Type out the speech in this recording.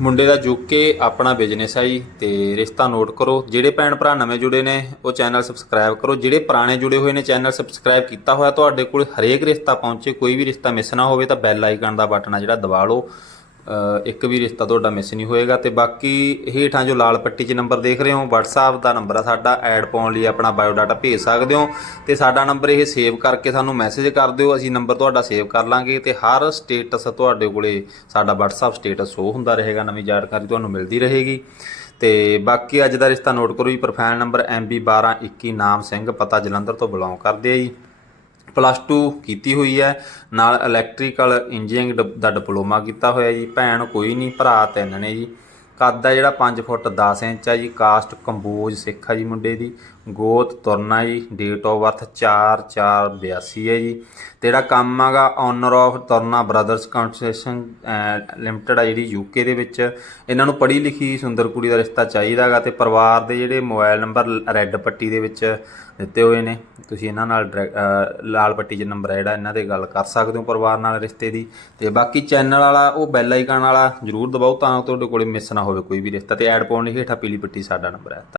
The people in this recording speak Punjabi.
ਮੁੰਡੇ ਦਾ ਯੂਕੇ ਆਪਣਾ ਬਿਜ਼ਨਸ ਹੈ ਜੀ ਤੇ ਰਿਸ਼ਤਾ ਨੋਟ ਕਰੋ। ਜਿਹੜੇ ਭੈਣ ਭਰਾ ਨਵੇਂ ਜੁੜੇ ਨੇ, ਉਹ ਚੈਨਲ ਸਬਸਕ੍ਰਾਈਬ ਕਰੋ। ਜਿਹੜੇ ਪੁਰਾਣੇ ਜੁੜੇ ਹੋਏ ਨੇ ਚੈਨਲ ਸਬਸਕ੍ਰਾਈਬ ਕੀਤਾ ਹੋਇਆ, ਤੁਹਾਡੇ ਕੋਲ ਹਰੇਕ ਰਿਸ਼ਤਾ ਪਹੁੰਚੇ, ਕੋਈ ਵੀ ਰਿਸ਼ਤਾ ਮਿਸ ਨਾ ਹੋਵੇ ਤਾਂ ਬੈਲ ਆਈਕਨ ਦਾ ਬਟਨ ਆ ਜਿਹੜਾ, ਦਬਾ ਲਓ। ਇੱਕ ਵੀ ਰਿਸ਼ਤਾ ਤੁਹਾਡਾ ਮਿਸ ਨਹੀਂ ਹੋਏਗਾ ਤੇ ਬਾਕੀ ਹੇਠਾਂ ਜੋ ਲਾਲ ਪੱਟੀ 'ਚ ਨੰਬਰ ਦੇਖ ਰਹੇ ਹੋ, WhatsApp ਦਾ ਨੰਬਰ ਆ ਸਾਡਾ ਐਡ ਪਾਉਣ ਲਈ ਆਪਣਾ ਬਾਇਓਡਾਟਾ ਭੇਜ ਸਕਦੇ ਹੋ ਤੇ ਸਾਡਾ ਨੰਬਰ ਇਹ ਸੇਵ ਕਰਕੇ ਸਾਨੂੰ ਮੈਸੇਜ ਕਰ ਦਿਓ, ਅਸੀਂ ਨੰਬਰ ਤੁਹਾਡਾ ਸੇਵ ਕਰ ਲਾਂਗੇ ਤੇ ਹਰ ਸਟੇਟਸ ਤੁਹਾਡੇ ਕੋਲੇ ਸਾਡਾ WhatsApp ਸਟੇਟਸ ਸ਼ੋ ਹੁੰਦਾ ਰਹੇਗਾ, ਨਵੀਂ ਜਾਣਕਾਰੀ ਤੁਹਾਨੂੰ ਮਿਲਦੀ ਰਹੇਗੀ। ਤੇ ਬਾਕੀ ਅੱਜ ਦਾ ਰਿਸ਼ਤਾ ਨੋਟ ਕਰੋ ਜੀ ਪ੍ਰੋਫਾਈਲ ਨੰਬਰ MB1221 ਨਾਮ ਸਿੰਘ, ਪਤਾ ਜਲੰਧਰ ਤੋਂ ਬਿਲੋਂਗ ਕਰਦੇ ਆ ਜੀ। ਪਲੱਸ 2 ਕੀਤੀ ਹੋਈ ਹੈ। ਨਾਲ ਇਲੈਕਟ੍ਰੀਕਲ ਇੰਜੀਨੀਅਰਿੰਗ ਡ- ਦਾ ਡਿਪਲੋਮਾ ਕੀਤਾ ਹੋਇਆ ਜੀ। ਭੈਣ, ਕੋਈ ਨਹੀਂ ਭਰਾ ਤਿੰਨ ਨੇ ਜੀ। ਕੱਦ ਹੈ ਜਿਹੜਾ 5 ਫੁੱਟ 10 ਇੰਚ ਆ ਜੀ, ਕਾਸਟ ਕੰਬੋਜ ਸਿੱਖ ਆ ਜੀ ਮੁੰਡੇ ਦੀ, ਗੋਤ ਤੁਰਨਾ ਜੀ ਡੇਟ ਆਫ ਬਰਥ 4482 ਹੈ ਜੀ। ਤੇ ਜਿਹੜਾ ਕੰਮ ਹੈਗਾ owner of Turna brothers construction limited ਆ ਜਿਹੜੀ ਯੂਕੇ ਦੇ ਵਿੱਚ। ਇਹਨਾਂ ਨੂੰ ਪੜ੍ਹੀ ਲਿਖੀ ਸੁੰਦਰ ਕੁੜੀ ਦਾ ਰਿਸ਼ਤਾ ਚਾਹੀਦਾ ਹੈਗਾ ਤੇ ਪਰਿਵਾਰ ਦੇ ਜਿਹੜੇ ਮੋਬਾਈਲ ਨੰਬਰ ਰੈੱਡ ਪੱਟੀ ਦੇ ਵਿੱਚ ਦਿੱਤੇ ਹੋਏ ਨੇ। ਤੁਸੀਂ ਇਹਨਾਂ ਨਾਲ ਡਾਇਰੈਕਟ- ਲਾਲ ਪੱਟੀ 'ਚ ਨੰਬਰ ਹੈ ਜਿਹੜਾ, ਇਹਨਾਂ 'ਤੇ ਗੱਲ ਕਰ ਸਕਦੇ ਹੋ ਪਰਿਵਾਰ ਨਾਲ ਰਿਸ਼ਤੇ ਦੀ। ਤੇ ਬਾਕੀ ਚੈਨਲ ਵਾਲਾ, ਉਹ ਬੈਲ ਆਈਕਨ ਵਾਲਾ ਜਰੂਰ ਦਬਾਓ ਤਾਂ ਤੁਹਾਡੇ ਕੋਲੇ ਮਿਸ ਨਾ ਹੋਵੇ ਕੋਈ ਵੀ ਰਿਸ਼ਤਾ ਤੇ ਐਡ ਪਾਉਣ ਲਈ ਹੇਠਾਂ ਪੀਲੀ ਪੱਟੀ ਸਾਡਾ ਨੰਬਰ ਹੈ।